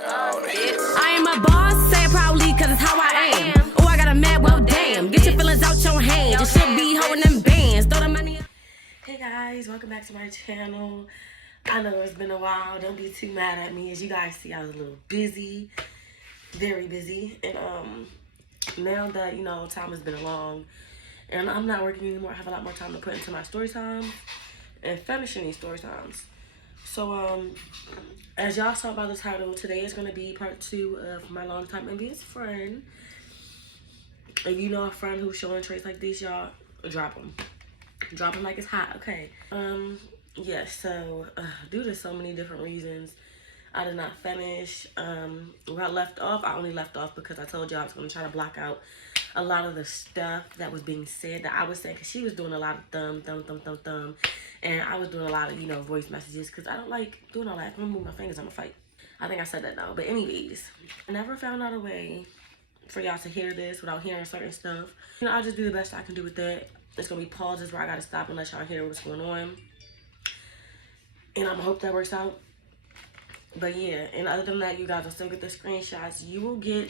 out here. I am a boss, say it proudly, cause it's how I am. Oh, I got a mad, well, damn. Get your feelings out your hand. You should be holding them bands. Throw the money. Hey guys, welcome back to my channel. I know it's been a while. Don't be too mad at me. As you guys see, I was a little busy, very busy. And now that, you know, time has been along and I'm not working anymore, I have a lot more time to put into my story time and finishing these story times. So, as y'all saw by the title, today is going to be part 2 of my longtime envious friend. If you know a friend who's showing traits like this, y'all, drop them. Drop them like it's hot, okay? Yeah, so, due to so many different reasons, I did not finish. Where I left off, I only left off because I told y'all I was going to try to block out a lot of the stuff that was being said that I was saying, because she was doing a lot of thumb, and I was doing a lot of, you know, voice messages, because I don't like doing all that. If I'm gonna move my fingers, I'm gonna fight. I think I said that now, but anyways, I never found out a way for y'all to hear this without hearing certain stuff. You know, I'll just do the best I can do with that. It's gonna be pauses where I gotta stop and let y'all hear what's going on, and I hope that works out. But yeah, and other than that, you guys will still get the screenshots. You will get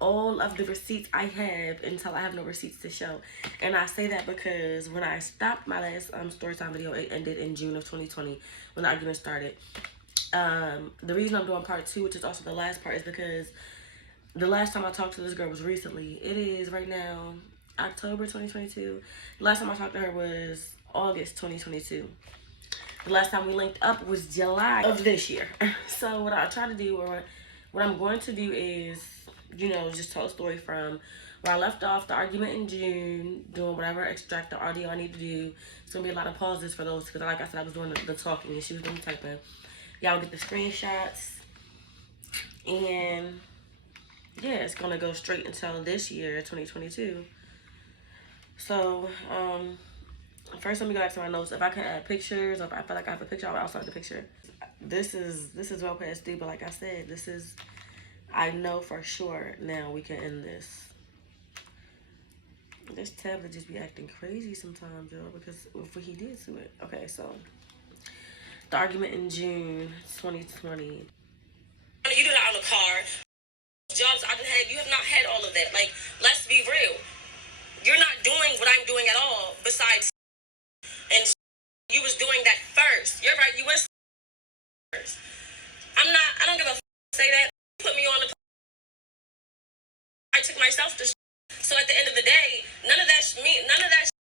all of the receipts I have until I have no receipts to show. And I say that because when I stopped my last storytime video, it ended in June of 2020 when the argument started. The reason I'm doing part 2, which is also the last part, is because the last time I talked to this girl was recently. It is right now October 2022. The last time I talked to her was August 2022. The last time we linked up was July of this year. So what I try to do, or what I'm going to do is, you know, just tell a story from where I left off, the argument in June, doing whatever extract the audio I need to do. It's going to be a lot of pauses for those, because like I said, I was doing the talking and she was doing the typing. Y'all get the screenshots. And yeah, it's going to go straight until this year, 2022. So, first let me go back to my notes. If I can add pictures, or if I feel like I have a picture, I'll also add the picture. This is well past due, but like I said, this is, I know for sure now we can end this. This tablet just be acting crazy sometimes, yo, because of what he did to it. Okay, so the argument in June 2020. You do that on the car. Jobs I've had, you have not had all of that. Like, let's be real. You're not doing what I'm doing at all. Besides, and you was doing that first. You're right. You was first. I don't give a say that. Put me on the. I took myself to. So at the end of the day, none of that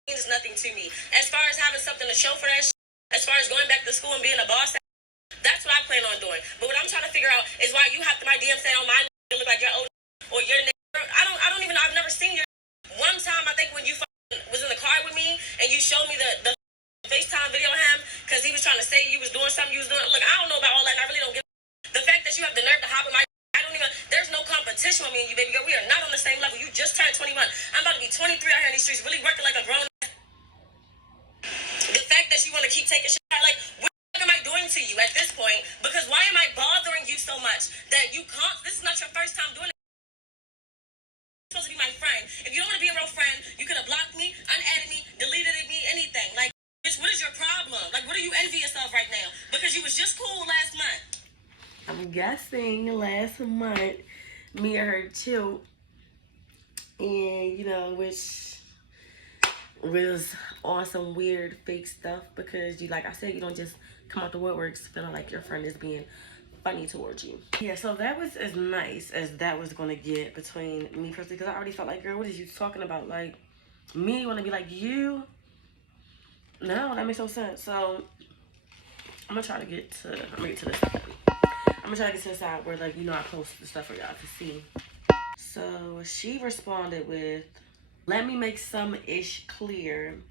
means nothing to me. As far as having something to show for that, as far as going back to school and being a boss, that's what I plan on doing. But what I'm trying to figure out is why you have to my DM saying, "Oh, my look like your old or your nigga." I don't even know. I've never seen your. One time, I think when you was in the car with me and you showed me the FaceTime video of him because he was trying to say you was doing something you was doing. Look, I don't know about all that, and I really don't give the fact that you have the nerve to hop in my. There's no competition with me and you, baby girl. We are not on the same level. You just turned 21. I'm about to be 23 out here in these streets, really working like a grown. The fact that you want to keep taking shit, like, what am I doing to you at this point? Because why am I bothering you so much that you can't? This is not your first time doing it. You're supposed to be my friend. If you don't want to be a real friend, you could have blocked me, unadded me, deleted me, anything. Like, bitch, what is your problem? Like, what are you envious of right now? Because you was just cool last month. I'm guessing last month, me and her chilled, and you know, which was on some weird fake stuff, because you, like I said, you don't just come out the woodworks feeling like your friend is being funny towards you. Yeah, so that was as nice as that was gonna get between me personally, because I already felt like, girl, what is you talking about? Like, me want to be like you? No, that makes no sense. So I'm gonna try to get to the side. I'm gonna try to get to the side where, like, you know, I post the stuff for y'all to see. So she responded with, "Let me make some ish clear.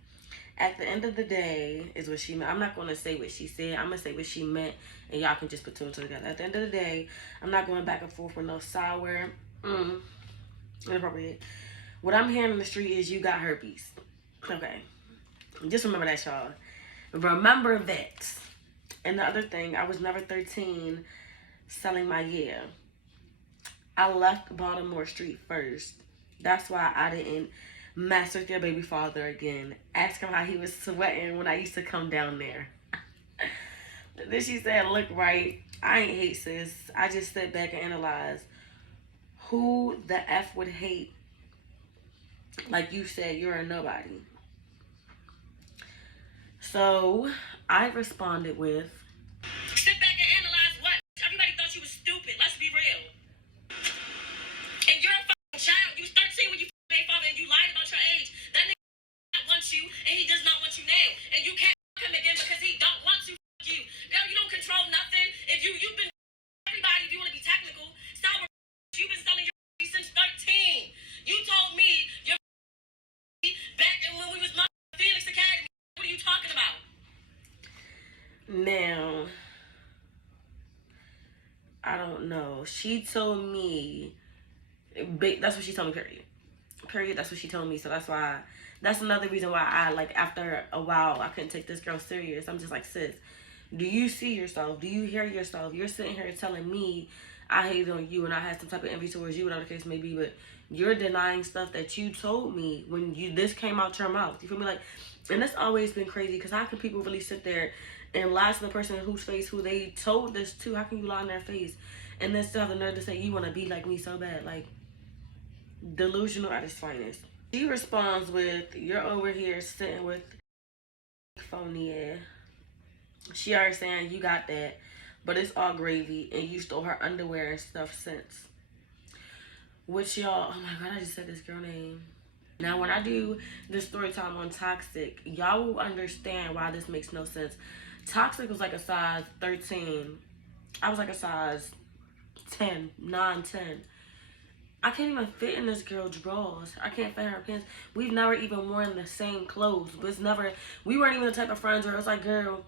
At the end of the day," is what she meant. I'm not gonna say what she said. I'm gonna say what she meant, and y'all can just put two and two together. At the end of the day, I'm not going back and forth with no sour. Inappropriate. What I'm hearing in the street is you got herpes. Okay. Just remember that, y'all. Remember that. And the other thing, I was never 13 selling my hair. I left Baltimore Street first. That's why I didn't mess with your baby father again. Ask him how he was sweating when I used to come down there. Then she said, "Look right." I ain't hate, sis. I just sit back and analyze who the F would hate. Like you said, you're a nobody. So I responded with, sit back and analyze what? Everybody thought you was stupid. Let's be real. And you're a fucking child. You was 13 when you made father and you lied about your age. That nigga wants you and he does not want you now. And you can't fuck him again because he don't want to fuck you. Girl, you don't control nothing. If you've been everybody, if you want to be technical, stop. You've been selling your since 13. You told me your back when we was Phoenix Academy. What are you talking about? Now, I don't know. She told me, that's what she told me, period. Period, that's what she told me. So that's another reason why I, like, after a while, I couldn't take this girl serious. I'm just like, sis, do you see yourself? Do you hear yourself? You're sitting here telling me I hated on you and I had some type of envy towards you, whatever the case may be, but you're denying stuff that you told me when this came out your mouth. You feel me? Like, and that's always been crazy, because how can people really sit there and lie to the person whose face who they told this to? How can you lie in their face and then still have the nerve to say you want to be like me so bad? Like, delusional at its finest. She responds with, you're over here sitting with phony ass. She already saying you got that, but it's all gravy and you stole her underwear and stuff since. Which y'all, oh my god, I just said this girl name. Now when I do this story time on toxic, y'all will understand why this makes no sense. Toxic was like a size 13. I was like a size 10, 9, 10. I can't even fit in this girl's drawers. I can't fit her pants. We've never even worn the same clothes. But it's never, we weren't even the type of friends where it was like, girl,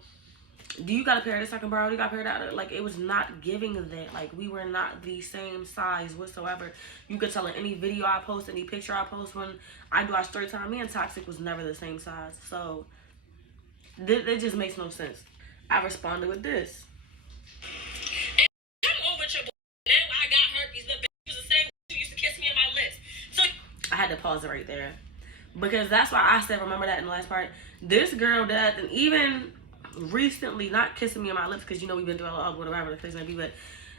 do you got a pair of this I can borrow? Do you got a pair of that? Like, it was not giving that. Like, we were not the same size whatsoever. You could tell in any video I post, any picture I post when I do our story time, me and Toxic was never the same size. So, it just makes no sense. I responded with this. I had to pause it right there, because that's why I said, remember that in the last part. This girl that, and even recently, not kissing me on my lips, because you know we've been through a lot of whatever the case may be, but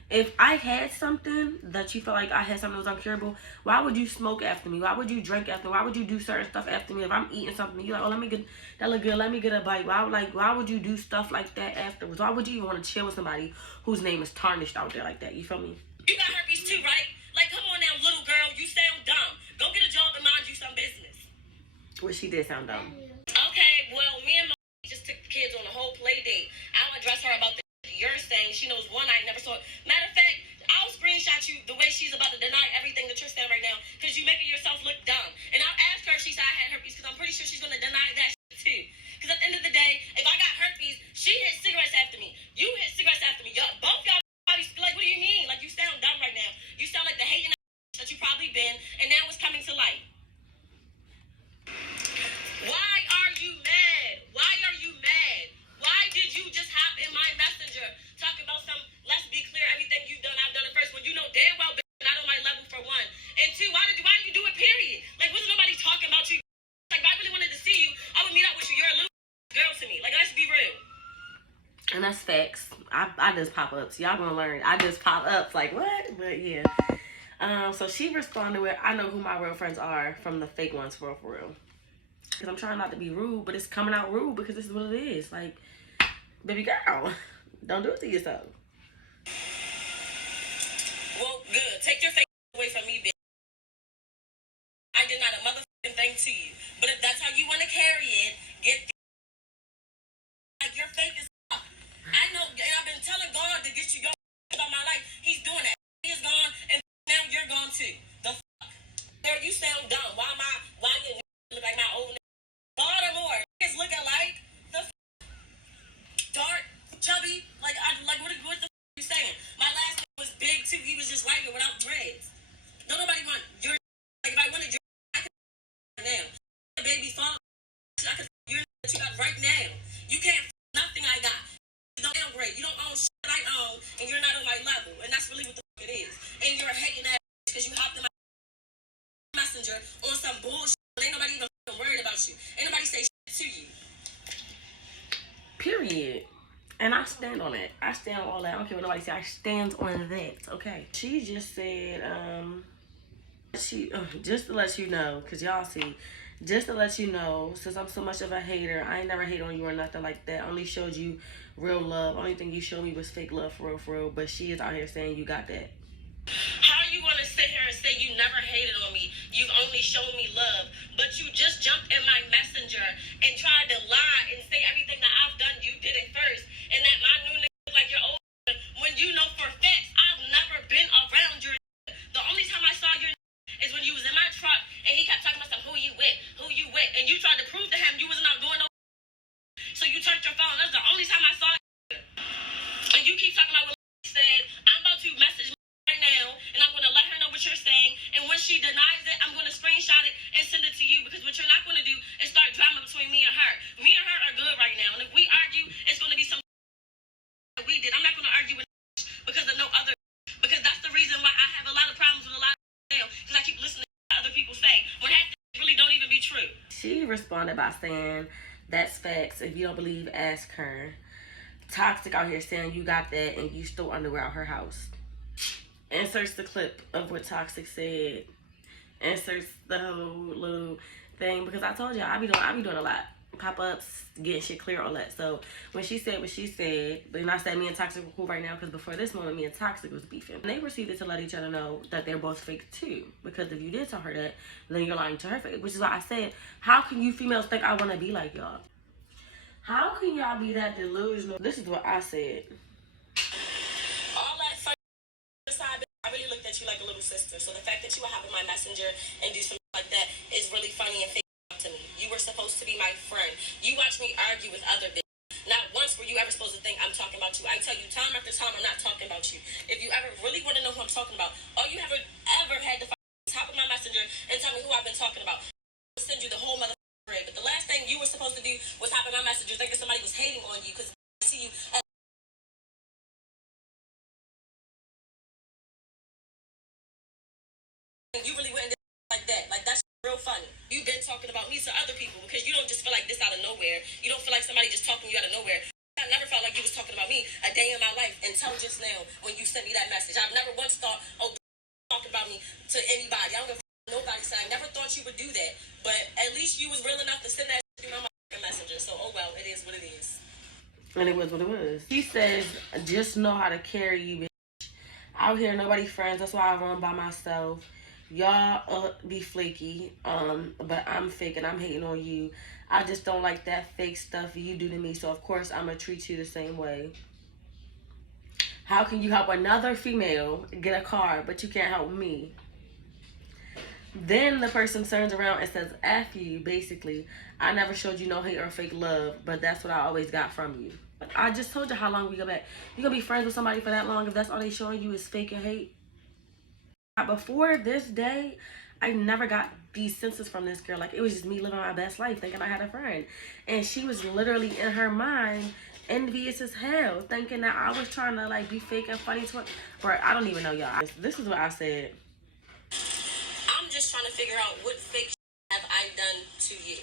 if I had something that you felt like I had something that was uncurable, why would you smoke after me? Why would you drink after me? Why would you do certain stuff after me? If I'm eating something, you're like, oh, let me get, that look good, let me get a bite. Why would you do stuff like that afterwards? Why would you even want to chill with somebody whose name is tarnished out there like that? You feel me? You got herpes too, right? Like, come on now, little girl, you sound dumb. Go get a job and mind you some business. Well, she did sound dumb. Okay, well, me and my just took the kids on a whole play date. I'll address her about the you're saying. She knows one I never saw. Matter of fact, I'll screenshot you the way she's about to deny everything that you're saying right now, because you're making yourself look dumb. And I'll ask her if she said I had herpes, because I'm pretty sure she's going to deny that shit too. Because at the end of the day, if I got herpes, she hit cigarettes after me. You hit cigarettes after me. Both y'all probably, like, what do you mean? Like, you sound dumb right now. You sound like the hating that you probably been, and now it's coming to light. Why are you mad? Why are you mad? Why did you just hop in my messenger talk about some, let's be clear, everything you've done, I've done it first, when you know damn well bitch, not on my level for one. And two, why did you do it, period? Like, wasn't nobody talking about you? Like, if I really wanted to see you, I would meet up with you. You're a little girl to me. Like, let's be real. And that's facts. I just pop ups. Y'all gonna learn. I just pop ups. Like, what? But yeah. So she responded with, I know who my real friends are from the fake ones, for real. Because I'm trying not to be rude, but it's coming out rude because this is what it is. Like, baby girl, don't do it to yourself. Well, good. Take your face away from me, bitch. I did not a motherfucking thing to you. But if that's how you want to carry it, get like your fake is up. I know, and I've been telling God to get you your about my life. He's doing that. He is gone, and now you're gone too. The fuck? Girl, you sound dumb. Why you look like my old Baltimore? Niggas look alike. The dark, chubby. Like what the you saying? My last name was big too. He was just lighter without dreads. Don't nobody want your, like, if I wanted your, I could now. Baby father, I could your that you got right now. You can't nothing I got. You don't downgrade. You don't own shit I own, and you're not on my level. And that's really what the fuck it is. And you're hating that because you hopped in my messenger on some bullshit. Ain't nobody even worried about you. Ain't nobody say shit to you. Period. And I stand on it. I stand on all that. I don't care what nobody say. I stand on that. Okay. She just said, just to let you know, cause y'all see, just to let you know, since I'm so much of a hater, I ain't never hate on you or nothing like that. I only showed you real love. Only thing you showed me was fake love for real. But she is out here saying you got that. How are you gonna sit here and say you never hated on me? You've only shown me love, but you just jumped in my messenger and tried to lie and say everything that I've done, you did it first, and that my new nigga like your old nigga, when you know for facts I've never been around your nigga. The only time I saw your nigga is when you was in my truck and he kept talking about some who you with, and you tried to prove to him you was not doing no. So you turned your phone. That's the only time I saw you. And you keep talking about what said. I'm about to message right now, and I'm going to let her know what you're saying. And when she denies it, I'm going to screenshot it and send it to you, because what you're not going to do is start drama between me and her. Me and her are good right now, and if we argue, it's going to be something that we did. I'm not going to argue with because of no other, because that's the reason why I have a lot of problems with a lot of now, because I keep listening to other people say when that really don't even be true. She responded by saying, that's facts. If you don't believe, ask her. Toxic out here saying you got that and you stole underwear out her house. Inserts the clip of what Toxic said. Inserts the whole little thing, because I told y'all I be doing a lot. Pop-ups, getting shit clear, all that. So when she said what she said, then I said me and Toxic were cool right now, because before this moment me and Toxic was beefing. And they proceeded to let each other know that they're both fake too, because if you did tell her that, then you're lying to her face. Which is why I said, how can you females think I want to be like y'all? How can y'all be that delusional? This is what I said. All that fun aside, I really looked at you like a little sister. So the fact that you would hop in my messenger and do something like that is really funny and fake to me. You were supposed to be my friend. You watched me argue with other bitches. Not once were you ever supposed to think I'm talking about you. I tell you time after time I'm not talking about you. If you ever really want to know who I'm talking about, all you ever had to is hop in my messenger and tell me who I've been talking about. I'll send you the whole mother. But the last thing you were supposed to do was hop in my messenger thinking somebody was hating on you, because I see you. You really went and did like that. Like, that's real funny. You've been talking about me to other people, because you don't just feel like this out of nowhere. You don't feel like somebody just talking you out of nowhere. I never felt like you was talking about me a day in my life until just now when you sent me that message. I've never once thought, oh, talking about me to anybody. I don't give a nobody. So I never thought you would do that. But at least you was real enough to send that through my messenger. So, oh well, it is what it is. And it was what it was. She says, just know how to carry you, bitch. Out here, nobody friends. That's why I run by myself. Y'all be flaky, but I'm fake and I'm hating on you. I just don't like that fake stuff you do to me, so of course I'm gonna treat you the same way. How can you help another female get a car, but you can't help me? Then the person turns around and says, F you, basically. I never showed you no hate or fake love, but that's what I always got from you. I just told you how long we go back. You gonna be friends with somebody for that long if that's all they showing you is fake and hate? Before this day, I never got these senses from this girl. Like, it was just me living my best life thinking I had a friend. And she was literally, in her mind, envious as hell, thinking that I was trying to, like, be fake and funny to her. Bro, I don't even know, y'all. This is what I said. I'm just trying to figure out what fake have I done to you.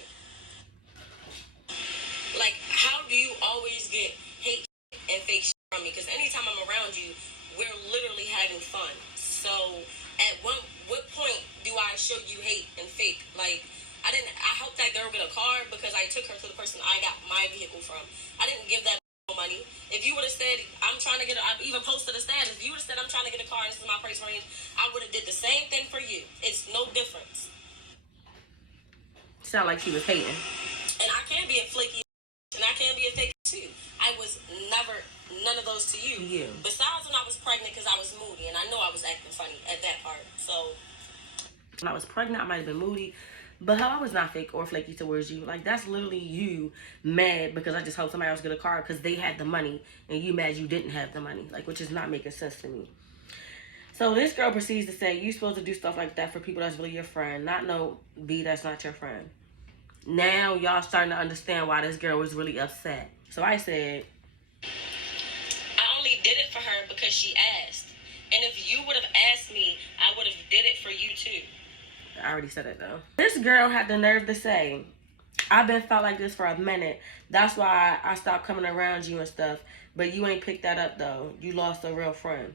Like, how do you always get hate and fake from me? Because anytime I'm around you, we're literally having fun. So at what point do I show you hate and fake? Like, I helped that girl get a car because I took her to the person I got my vehicle from. I didn't give that money. If you would have said, I even posted a status. If you would have said, I'm trying to get a car and this is my price range, I would have did the same thing for you. It's no difference. Sound like she was hating. And I can be a flaky and I can be a fake too. I was never none of those to you. Yeah. Besides when I was pregnant, because I was moody and I know I was acting funny at that part. So when I was pregnant, I might have been moody, but hell, I was not fake or flaky towards you. Like, that's literally you mad because I just helped somebody else get a car because they had the money, and you mad you didn't have the money. Like, which is not making sense to me. So this girl proceeds to say, you supposed to do stuff like that for people that's really your friend, not no B that's not your friend. Now y'all starting to understand why this girl was really upset. So I said, I only did it for her because she asked. And if you would have asked me, I would have did it for you too. I already said it though. This girl had the nerve to say, I've been felt like this for a minute. That's why I stopped coming around you and stuff. But you ain't picked that up, though. You lost a real friend.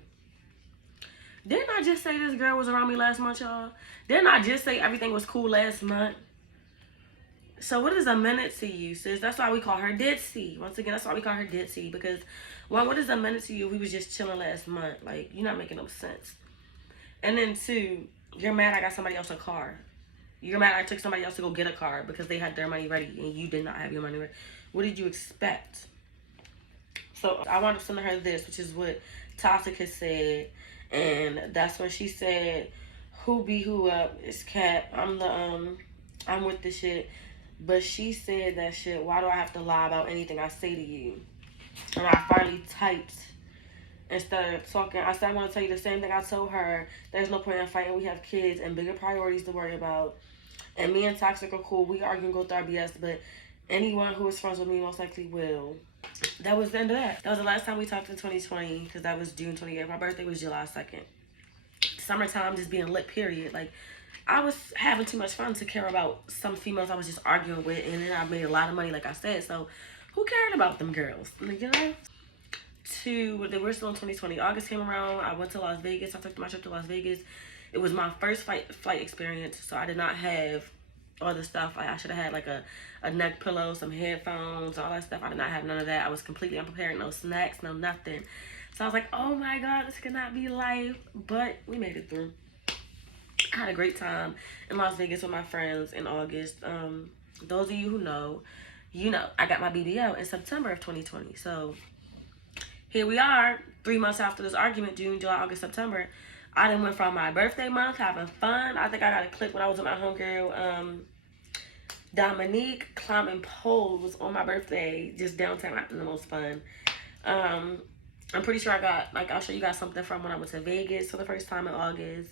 Didn't I just say this girl was around me last month, y'all? Didn't I just say everything was cool last month? So what is a minute to you, sis? That's why we call her Ditzy. Once again, that's why we call her Ditzy. Because, one, what is a minute to you? We was just chilling last month. Like, you're not making no sense. And then, two, you're mad I got somebody else a car. You're mad I took somebody else to go get a car because they had their money ready and you did not have your money ready. What did you expect? So I wound up sending her this, which is what Toxic has said. And that's when she said, who beat who up? It's Cap. I'm with the shit. But she said that shit, why do I have to lie about anything I say to you? And I finally typed, instead of talking, I said, I want to tell you the same thing I told her. There's no point in fighting. We have kids and bigger priorities to worry about. And me and Toxic are cool. We argue and go through our BS, but anyone who is friends with me most likely will. That was the end of that. That was the last time we talked in 2020, because that was June 28th. My birthday was July 2nd. Summertime just being lit, period. Like, I was having too much fun to care about some females I was just arguing with, and then I made a lot of money, like I said, so who cared about them girls, you know? We're still in 2020. August came around, I went to Las Vegas. I took my trip to Las Vegas. It was my first flight experience, so I did not have all the stuff. I should have had like a neck pillow, some headphones, all that stuff. I did not have none of that. I was completely unprepared, no snacks, no nothing. So I was like, oh my God, this cannot be life. But we made it through. I had a great time in Las Vegas with my friends in August. Those of you who know, you know, I got my BBL in September of 2020. So here we are, 3 months after this argument, June, July, August, September. I done went from my birthday month, having fun. I think I got a clip when I was with my homegirl, Dominique, climbing poles on my birthday, just downtown, having the most fun. I'm pretty sure I got, like, I'll show you guys something from when I went to Vegas for the first time in August.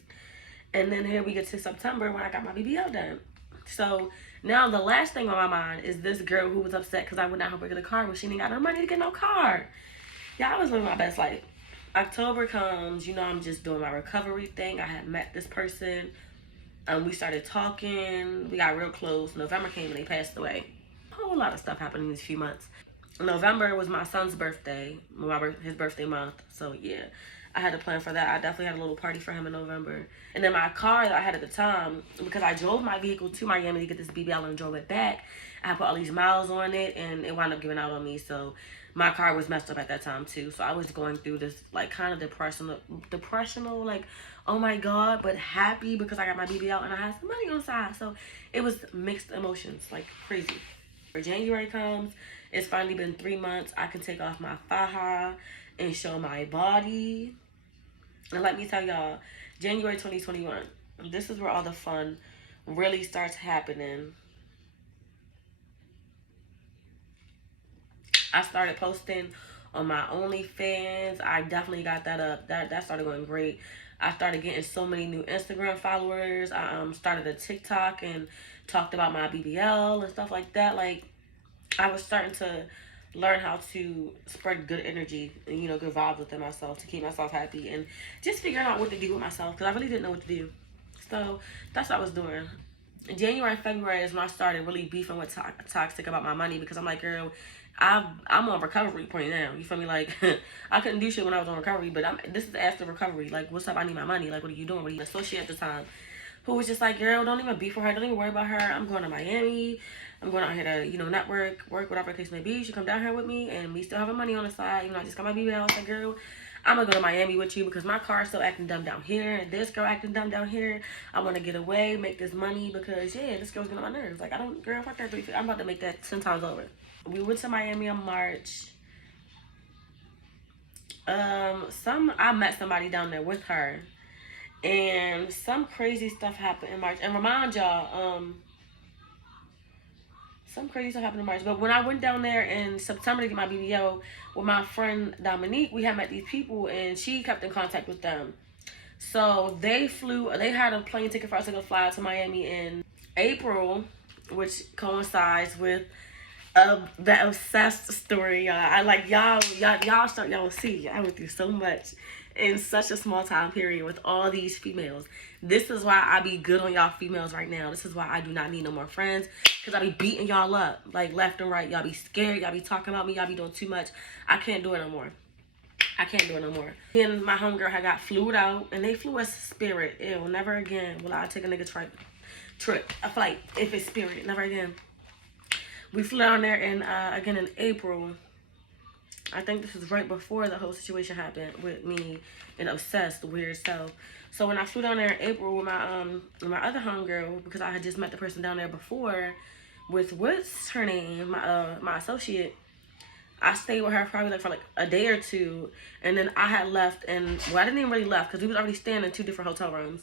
And then here we get to September when I got my BBL done. So now the last thing on my mind is this girl who was upset because I would not help her get a car when she didn't got no money to get no car. Yeah, I was living my best life. October comes, you know, I'm just doing my recovery thing. I had met this person. We started talking. We got real close. November came and they passed away. A whole lot of stuff happened in these few months. November was my son's birthday, his birthday month. So yeah, I had to plan for that. I definitely had a little party for him in November. And then my car that I had at the time, because I drove my vehicle to Miami to get this BBL and drove it back, I put all these miles on it and it wound up giving out on me. So my car was messed up at that time too. So I was going through this like kind of depressional, like, oh my God, but happy because I got my BBL and I had some money on the side. So it was mixed emotions, like crazy. January comes, it's finally been 3 months. I can take off my faja and show my body. And let me tell y'all, January 2021, this is where all the fun really starts happening. I started posting on my OnlyFans. I definitely got that up. That started going great. I started getting so many new Instagram followers. I started a TikTok and talked about my BBL and stuff like that. Like, I was starting to learn how to spread good energy and, you know, good vibes within myself to keep myself happy and just figuring out what to do with myself because I really didn't know what to do. So that's what I was doing. In January and February is when I started really beefing with Toxic about my money because I'm like, girl, I'm on recovery point now. You feel me? Like, I couldn't do shit when I was on recovery, but this is after recovery. Like, what's up? I need my money. Like, what are you doing? What are you associate at the time? Who was just like, girl, don't even beef with her. Don't even worry about her. I'm going to Miami. I'm going out here to, you know, network, work, whatever the case may be. You should come down here with me, and we still having money on the side. You know, I just got my BBL. I was like, girl, I'm going to go to Miami with you because my car's still acting dumb down here, and this girl acting dumb down here. I want to get away, make this money because, yeah, this girl's getting on my nerves. Like, girl, fuck that 350. I'm about to make that 10 times over. We went to Miami in March. I met somebody down there with her, and some crazy stuff happened in March. And remind y'all, some crazy stuff happened in March. But when I went down there in September to get my BBL with my friend Dominique, we had met these people and she kept in contact with them. So they had a plane ticket for us to go fly to Miami in April, which coincides with the obsessed story, y'all. Y'all see, I went through so much in such a small time period with all these females. This is why I be good on y'all females right now. This is why I do not need no more friends, because I be beating y'all up like left and right. Y'all be scared, y'all be talking about me, y'all be doing too much. I can't do it no more. I can't do it no more. And my homegirl had got flued out, and they flew us Spirit. Ew, never again will I take a nigga a flight, if it's Spirit. Never again. We flew down there in again in April. I think this was right before the whole situation happened with me and Obsessed, weird self. So when I flew down there in April with my other homegirl, because I had just met the person down there before, with what's her name, my associate. I stayed with her probably like for like a day or two, and then I had left, and well, I didn't even really left because we was already staying in 2 different hotel rooms.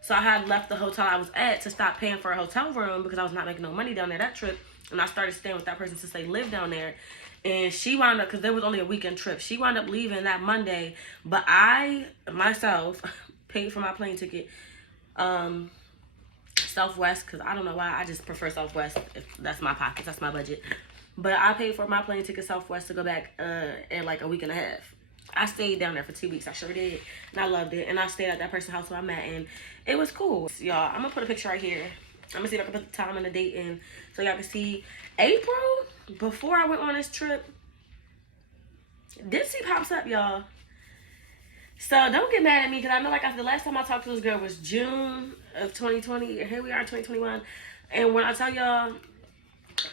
So I had left the hotel I was at to stop paying for a hotel room because I was not making no money down there that trip, and I started staying with that person since they lived down there. And she wound up, because there was only a weekend trip, she wound up leaving that Monday, but I myself paid for my plane ticket, Southwest, because I don't know why, I just prefer Southwest. If that's my pockets, that's my budget. But I paid for my plane ticket Southwest to go back in like a week and a half. I stayed down there for 2 weeks. I sure did. And I loved it. And I stayed at that person's house where I'm at. And it was cool. Y'all, I'm going to put a picture right here. I'm going to see if I can put the time and the date in so y'all can see. April, before I went on this trip, Dipsy pops up, y'all. So don't get mad at me, because I know, like I said, the last time I talked to this girl was June of 2020. And here we are in 2021. And when I tell y'all,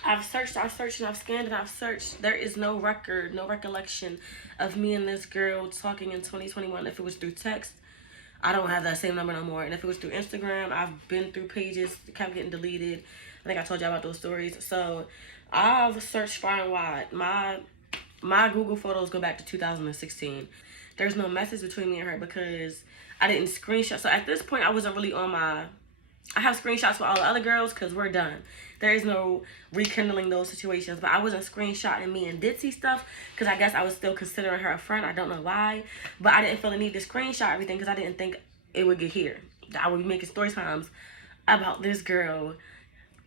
I've searched, and I've scanned, and I've searched. There is no record, no recollection of me and this girl talking in 2021. If it was through text, I don't have that same number no more. And if it was through Instagram, I've been through pages, kept getting deleted. I think I told y'all about those stories. So I've searched far and wide. My Google photos go back to 2016. There's no message between me and her because I didn't screenshot. So at this point, I wasn't really on my... I have screenshots for all the other girls because we're done. There is no rekindling those situations. But I wasn't screenshotting me and Ditsy stuff because I guess I was still considering her a friend. I don't know why. But I didn't feel the need to screenshot everything because I didn't think it would get here. I would be making story times about this girl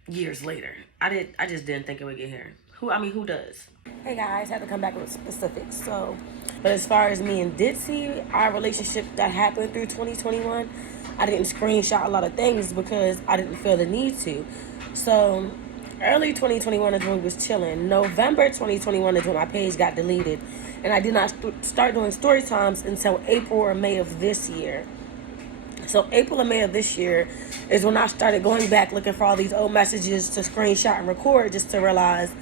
years later. I just didn't think it would get here. Who does? Hey guys, had to come back with specifics. So, but as far as me and Ditsy, our relationship that happened through 2021, I didn't screenshot a lot of things because I didn't feel the need to. So early 2021 is when we was chilling. November 2021 is when my page got deleted. And I did not start doing story times until April or May of this year. So April and May of this year is when I started going back looking for all these old messages to screenshot and record, just to realize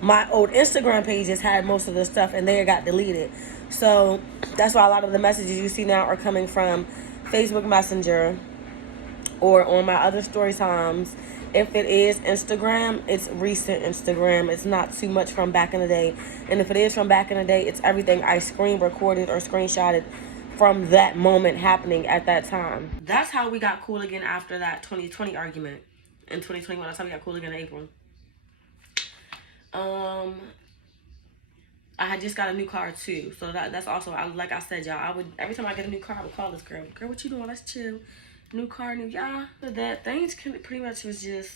my old Instagram pages had most of the stuff and they got deleted. So that's why a lot of the messages you see now are coming from Facebook Messenger or on my other story times. If it is Instagram, it's recent Instagram. It's not too much from back in the day. And if it is from back in the day, it's everything I screen recorded or screenshotted from that moment happening at that time. That's how we got cool again after that 2020 argument. In 2021, that's how we got cool again in April. I had just got a new car too, so that's also, like I said, y'all, every time I get a new car, I would call this girl, what you doing? Let's chill. New car, new y'all. That things pretty much was just,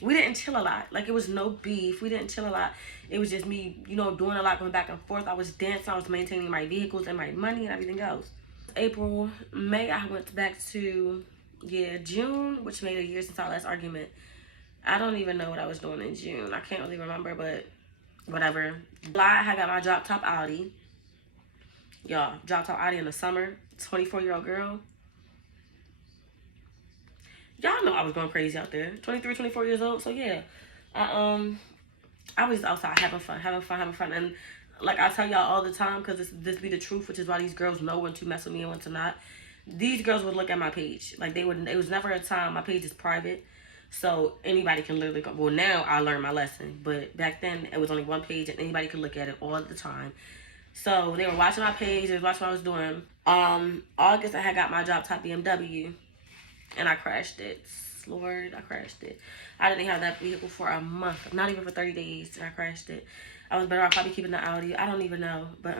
we didn't chill a lot. Like, it was no beef. We didn't chill a lot. It was just me, doing a lot, going back and forth. I was dancing. I was maintaining my vehicles and my money and everything else. April, May, I went back to, June, which made a year since our last argument. I don't even know what I was doing in June. I can't really remember, but whatever. July, I got my drop top Audi. Y'all, drop top Audi in the summer. 24-year-old girl. Y'all know I was going crazy out there. 23, 24 years old. So yeah, I was outside having fun. And like I tell y'all all the time, because this be the truth, which is why these girls know when to mess with me and when to not. These girls would look at my page. Like, it was never a time. My page is private. So anybody can literally go. Well, now I learned my lesson. But back then, it was only one page and anybody could look at it all the time. So they were watching my page. They was watching what I was doing. August, I had got my drop top BMW. And I crashed it. Lord, I crashed it. I didn't have that vehicle for a month. Not even for 30 days. And I crashed it. I was better off probably keeping the Audi. I don't even know. But,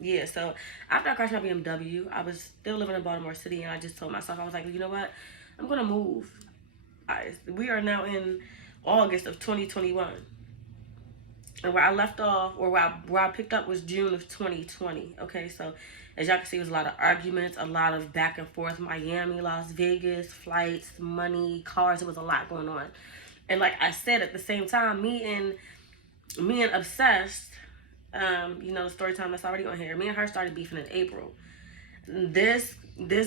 yeah. So, after I crashed my BMW, I was still living in Baltimore City. And I just told myself, I was like, you know what? I'm going to move. We are now in August of 2021. And where I left off, or where I picked up was June of 2020. Okay, so As y'all can see, it was a lot of arguments, a lot of back and forth. Miami, Las Vegas, flights, money, cars. It was a lot going on. And like I said, at the same time, me and Obsessed, you know, the story time that's already on here. Me and her started beefing in April. This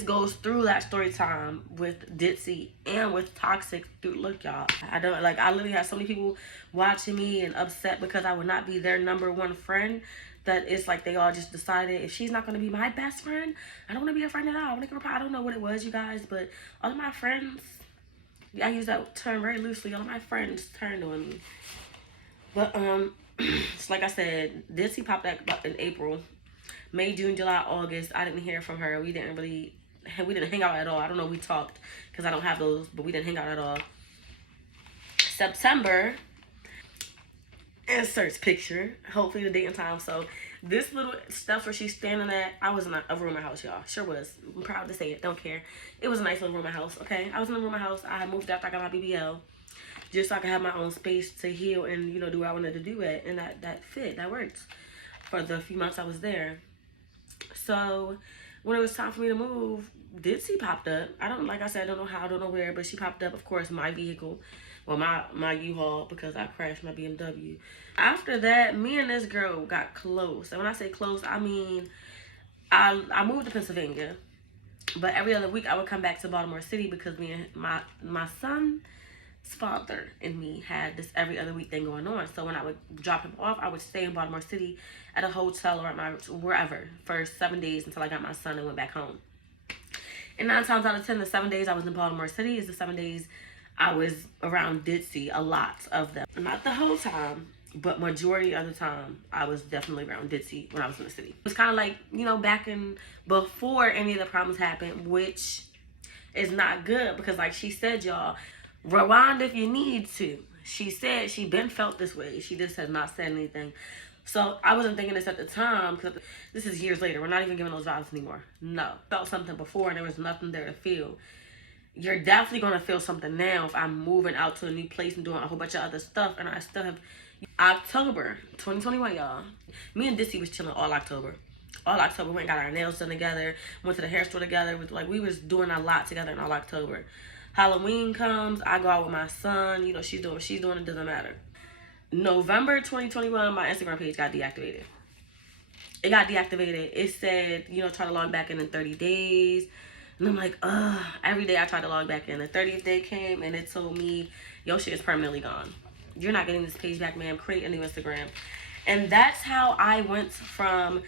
goes through that story time with Ditzy and with Toxic. Dude, look, y'all. I literally have so many people watching me and upset because I would not be their #1 friend. That it's like they all just decided if she's not going to be my best friend, I don't want to be her friend at all. I don't know what it was, you guys, but all of my friends, I use that term very loosely, all of my friends turned on me. But, it's like I said, Ditzy popped up in April. May, June, July, August, I didn't hear from her. We didn't hang out at all. I don't know, we talked because I don't have those, but we didn't hang out at all. September, inserts picture, hopefully the date and time. So this little stuff where she's standing at, I was in a rooming house, y'all. Sure was. I'm proud to say it. Don't care. It was a nice little rooming house, okay? I was in a rooming house. I had moved after I got my BBL just so I could have my own space to heal and, you know, do what I wanted to do it. And that fit. That worked for the few months I was there. So when it was time for me to move, Ditzy popped up. Like I said, I don't know how, I don't know where, but she popped up, of course, my vehicle. Well, my U-Haul, because I crashed my BMW. After that, me and this girl got close. And when I say close, I mean, I moved to Pennsylvania. But every other week, I would come back to Baltimore City because me and my son's father and me had this every other week thing going on. So when I would drop him off, I would stay in Baltimore City at a hotel or at wherever for 7 days until I got my son and went back home. And 9 times out of 10, the 7 days I was in Baltimore City is the 7 days I was around Ditzy, a lot of them. Not the whole time, but majority of the time, I was definitely around Ditzy when I was in the city. It was kind of like, you know, back in, before any of the problems happened, which is not good because like she said, y'all, rewind if you need to. She said she been felt this way. She just has not said anything. So I wasn't thinking this at the time because this is years later. We're not even giving those vibes anymore. No. Felt something before and there was nothing there to feel. You're definitely going to feel something now if I'm moving out to a new place and doing a whole bunch of other stuff. And I still have October 2021, y'all. Me and Ditzy was chilling all October. All October, we went and got our nails done together. Went to the hair store together. We was doing a lot together in all October. Halloween comes, I go out with my son. You know, she's doing what she's doing. It doesn't matter. November 2021, my Instagram page got deactivated. It got deactivated. It said, you know, try to log back in 30 days. And I'm like, ugh. Every day I tried to log back in. The 30th day came and it told me, your shit is permanently gone. You're not getting this page back, ma'am. Create a new Instagram. And that's how I went from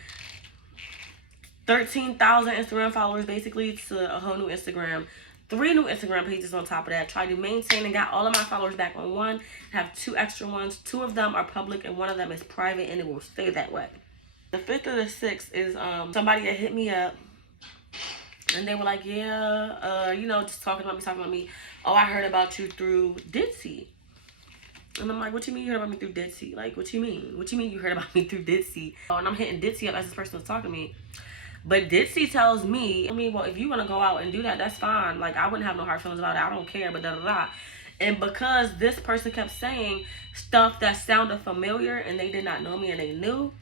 13,000 Instagram followers basically to a whole new Instagram. 3 new Instagram pages on top of that. Tried to maintain and got all of my followers back on one. Have 2 extra ones. 2 of them are public and 1 of them is private and it will stay that way. The 5th or the 6th is somebody that hit me up. And they were like, yeah, you know, just talking about me. Oh, I heard about you through Ditzy. And I'm like, what you mean you heard about me through Ditzy? Like, what you mean? What you mean you heard about me through Ditzy? And I'm hitting Ditzy up as this person was talking to me. But Ditzy tells me, well, if you want to go out and do that, that's fine. Like, I wouldn't have no hard feelings about it. I don't care, but da-da-da. And because this person kept saying stuff that sounded familiar and they did not know me and they knew,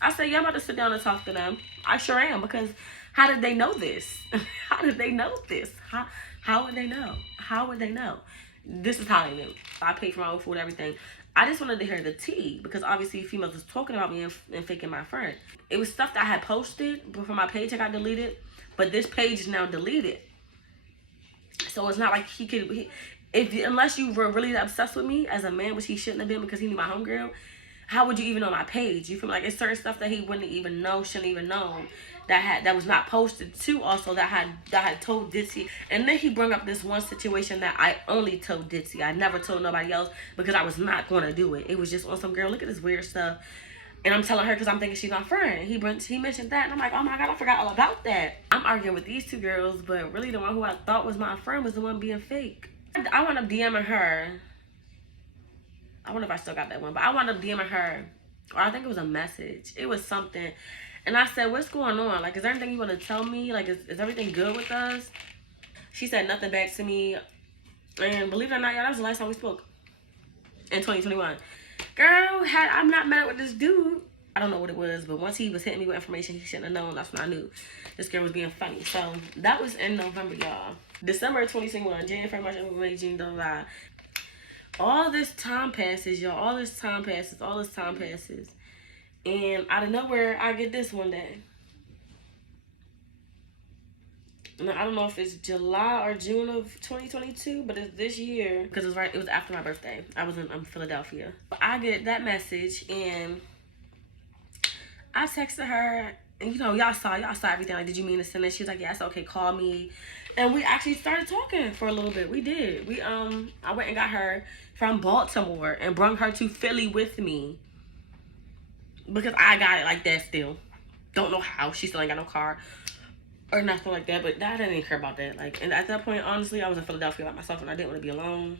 I said, yeah, I'm about to sit down and talk to them. I sure am, because how did they know this? How did they know this? How would they know? How would they know? This is how they knew. I paid for my own food, everything. I just wanted to hear the tea because obviously females was talking about me and faking my friend. It was stuff that I had posted before my page got deleted, but this page is now deleted. So it's not like he could, unless you were really obsessed with me as a man, which he shouldn't have been because he knew my homegirl, how would you even know my page? You feel like it's certain stuff that he wouldn't even know, shouldn't even know, that was not posted to also that had told Ditzy. And then he brought up this one situation that I only told Ditzy. I never told nobody else because I was not going to do it. It was just on some girl, look at this weird stuff. And I'm telling her because I'm thinking she's my friend. He mentioned that and I'm like, oh my God, I forgot all about that. I'm arguing with these 2 girls, but really the one who I thought was my friend was the one being fake. I wound up DMing her. I wonder if I still got that one, but I wound up DMing her, or I think it was a message. It was something. And I said, what's going on? Like, is there anything you want to tell me? Like, is everything good with us? She said nothing back to me. And believe it or not, y'all, that was the last time we spoke. In 2021. Girl, I'm not mad with this dude. I don't know what it was, but once he was hitting me with information he shouldn't have known, that's when I knew this girl was being funny. So that was in November, y'all. December 2021, January, February, March, April, May, June, July. All this time passes, y'all. All this time passes. And out of nowhere, I get this one day. Now, I don't know if it's July or June of 2022, but it's this year because it was after my birthday. I was in Philadelphia. I get that message and I texted her, and you know, y'all saw everything. Like, did you mean to send it? She was like, yes, okay, call me. And we actually started talking for a little bit. We did. I went and got her from Baltimore and brought her to Philly with me because I got it like that still. Don't know how. She still ain't got no car or nothing like that, but I didn't care about that. Like, and at that point, honestly, I was in Philadelphia by myself and I didn't want to be alone.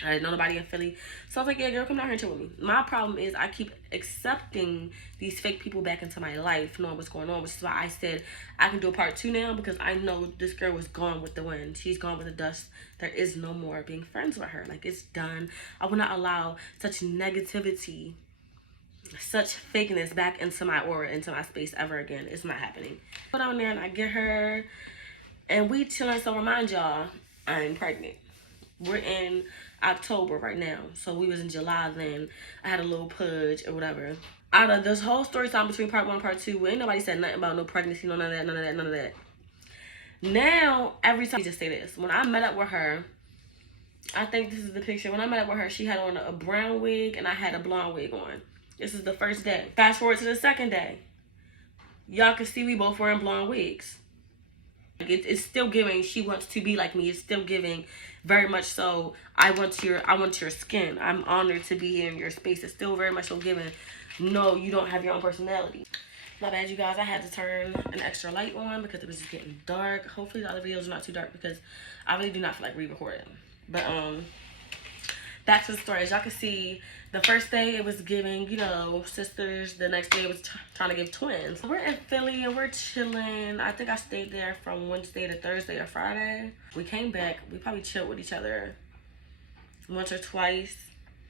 I didn't know nobody in Philly. So I was like, yeah, girl, come down here and chill with me. My problem is I keep accepting these fake people back into my life, knowing what's going on, which is why I said I can do a part 2 now, because I know this girl was gone with the wind. She's gone with the dust. There is no more being friends with her. Like, it's done. I will not allow such negativity, such fakeness back into my aura, into my space ever again. It's not happening. Go down there and I get her and we chilling. So remind y'all, I'm pregnant. We're in October right now, so we was in July then. I had a little pudge or whatever. Out of this whole story time between part 1 and part 2, ain't nobody said nothing about no pregnancy, no none of that. Now every time, just say this, when I met up with her, I think this is the picture. When I met up with her, she had on a brown wig and I had a blonde wig on. This is the first day. Fast forward to the second day, y'all can see we both wearing blonde wigs. It's still giving she wants to be like me. It's still giving very much so I want your skin. I'm honored to be here in your space. It's still very much so giving no, you don't have your own personality. My bad, you guys. I had to turn an extra light on because it was just getting dark. Hopefully the other videos are not too dark because I really do not feel like re-recording. But back to the story. As y'all can see, the first day it was giving, you know, sisters. The next day it was trying to give twins. We're in Philly and we're chilling. I think I stayed there from Wednesday to Thursday or Friday. We came back. We probably chilled with each other once or twice.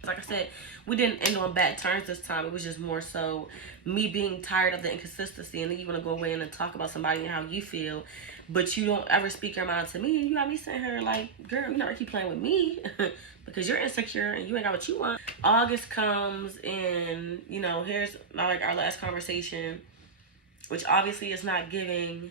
Like I said, we didn't end on bad terms this time. It was just more so me being tired of the inconsistency, and then you want to go away and talk about somebody and how you feel, but you don't ever speak your mind to me. And you got me sitting here like, girl, you never keep playing with me because you're insecure and you ain't got what you want. August comes and, you know, here's like our last conversation, which obviously is not giving,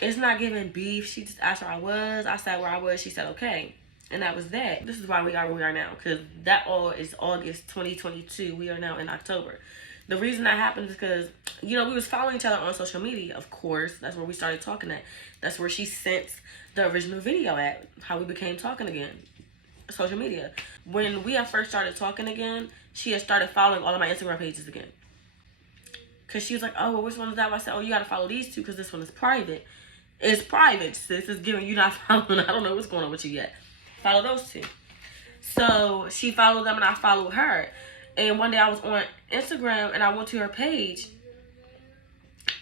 it's not giving beef. She just asked where I was. I said where I was. She said okay. And that was that. This is why we are where we are now, because that all is August 2022. We are now in October. The reason that happened is because, you know, we was following each other on social media, of course. That's where we started talking at. That's where she sent the original video at, how we became talking again. Social media. When we had first started talking again, she had started following all of my Instagram pages again. Because she was like, oh, well, which one is that? I said, oh, you got to follow these two because this one is private. It's private, sis. It's giving you not following. I don't know what's going on with you yet. Follow those two. So she followed them and I followed her. And one day I was on Instagram and I went to her page.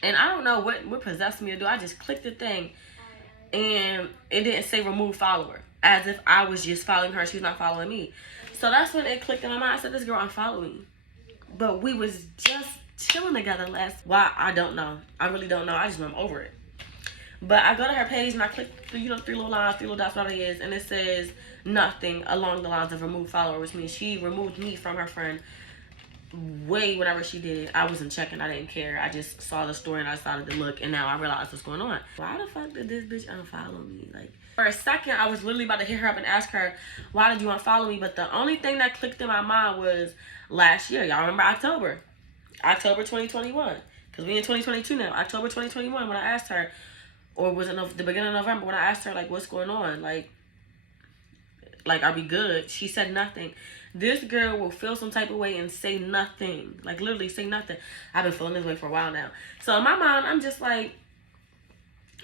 And I don't know what possessed me to do. I just clicked the thing and it didn't say remove follower. As if I was just following her. She was not following me. So that's when it clicked in my mind. I said, this girl unfollowed me. But we was just chilling together last. Why? I don't know. I really don't know. I just know I'm over it. But I go to her page and I click, you know, 3 little lines, 3 little dots, whatever it is, and it says nothing along the lines of remove follower, which means she removed me from her friend way whenever she did. I wasn't checking. I didn't care. I just saw the story and I decided to look, and now I realized what's going on. Why the fuck did this bitch unfollow me? Like, for a second, I was literally about to hit her up and ask her, why did you unfollow me? But the only thing that clicked in my mind was last year. Y'all remember October 2021, because we in 2022 now. October 2021 when I asked her, or was it the beginning of November when I asked her, like, what's going on? Like, are we good? She said nothing. This girl will feel some type of way and say nothing. Like, literally say nothing. I've been feeling this way for a while now. So in my mind, I'm just like,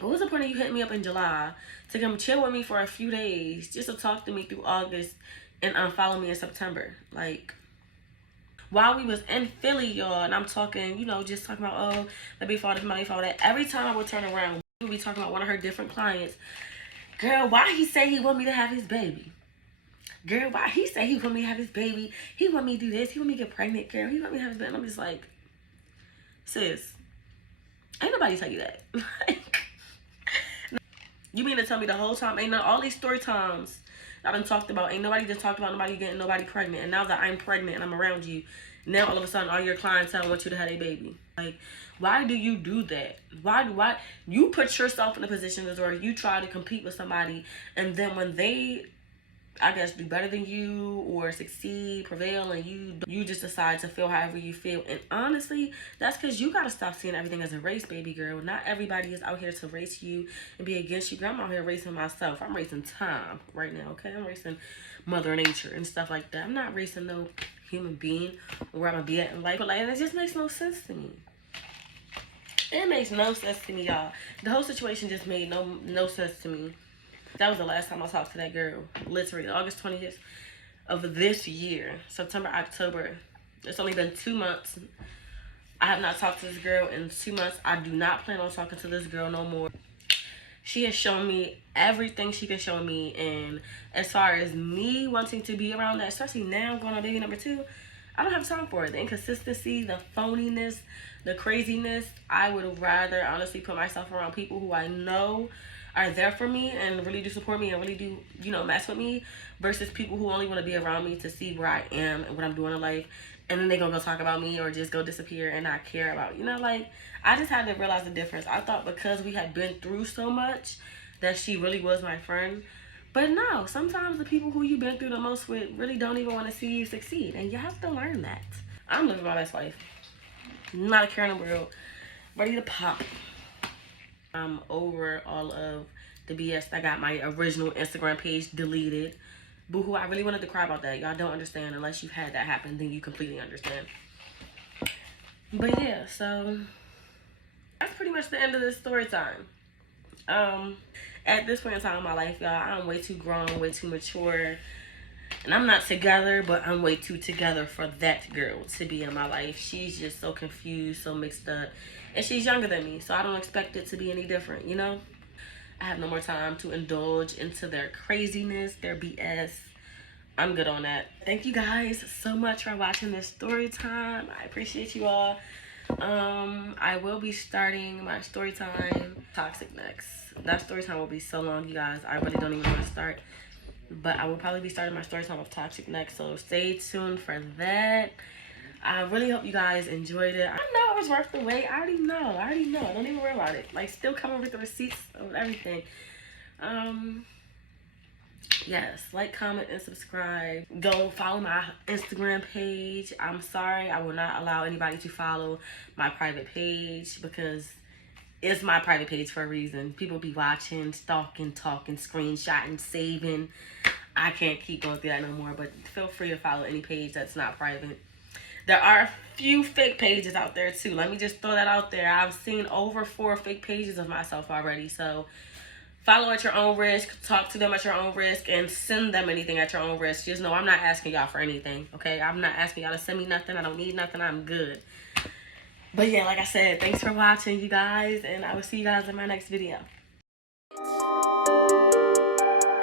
what was the point of you hitting me up in July to come chill with me for a few days just to talk to me through August and unfollow me in September? Like, while we was in Philly, y'all, and I'm talking, you know, just talking about, oh, let me follow this, let me follow that. Every time I would turn around, we would be talking about one of her different clients. Girl, why he say he want me to have his baby? Girl, why he say he want me to have his baby? He want me to do this. He want me to get pregnant, girl. He want me to have his baby. And I'm just like, sis, ain't nobody tell you that. Like, you mean to tell me the whole time, ain't no, all these story times I done talked about, ain't nobody just talked about nobody getting nobody pregnant, and now that I'm pregnant and I'm around you, now all of a sudden all your clientele want you to have a baby. Like, why do you do that? Why you put yourself in a position where you try to compete with somebody, and then when they, I guess, do better than you or succeed, prevail, and you just decide to feel however you feel. And honestly, that's because you got to stop seeing everything as a race, baby girl. Not everybody is out here to race you and be against you. Girl, I'm out here racing myself. I'm racing time right now, okay? I'm racing Mother Nature and stuff like that. I'm not racing no human being or where I'm going to be at in life. But, like, it just makes no sense to me. It makes no sense to me, y'all. The whole situation just made no sense to me. That was the last time I talked to that girl. Literally, August 20th of this year. September, October. It's only been 2 months. I have not talked to this girl in 2 months. I do not plan on talking to this girl no more. She has shown me everything she can show me. And as far as me wanting to be around that, especially now going on baby number 2, I don't have time for it. The inconsistency, the phoniness, the craziness. I would rather honestly put myself around people who I know are there for me and really do support me and really do, you know, mess with me, versus people who only want to be around me to see where I am and what I'm doing in life, and then they're gonna go talk about me or just go disappear and not care about, you know, like, I just had to realize the difference. I thought because we had been through so much that she really was my friend, but no, sometimes the people who you've been through the most with really don't even want to see you succeed, and you have to learn that. I'm living my best life, not a care in the world, ready to pop. I'm over all of the BS. I got my original Instagram page deleted. Boo-hoo, I really wanted to cry about that. Y'all don't understand. Unless you've had that happen, then you completely understand. But yeah, so that's pretty much the end of this story time. At this point in time in my life, y'all, I'm way too grown, way too mature. And I'm not together, but I'm way too together for that girl to be in my life. She's just so confused, so mixed up. And she's younger than me, so I don't expect it to be any different, you know? I have no more time to indulge into their craziness, their BS. I'm good on that. Thank you guys so much for watching this story time. I appreciate you all. I will be starting my story time toxic next. That story time will be so long, you guys. I really don't even want to start. But I will probably be starting my story time of toxic next, so stay tuned for that. I really hope you guys enjoyed it. I know it was worth the wait. I already know. Don't even worry about it. Like, still coming with the receipts of everything. Yes, like, comment, and subscribe. Go follow my Instagram page. I'm sorry, I will not allow anybody to follow my private page because it's my private page for a reason. People be watching, stalking, talking, screenshotting, saving. I can't keep going through that no more, but feel free to follow any page that's not private. There are a few fake pages out there too. Let me just throw that out there. I've seen over 4 fake pages of myself already. So follow at your own risk. Talk to them at your own risk. And send them anything at your own risk. Just know I'm not asking y'all for anything. Okay? I'm not asking y'all to send me nothing. I don't need nothing. I'm good. But yeah, like I said, thanks for watching, you guys. And I will see you guys in my next video.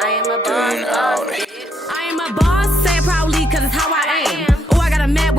I am a boss, bitch. I am a boss. Say it proudly because it's how I am. Oh, I got a mad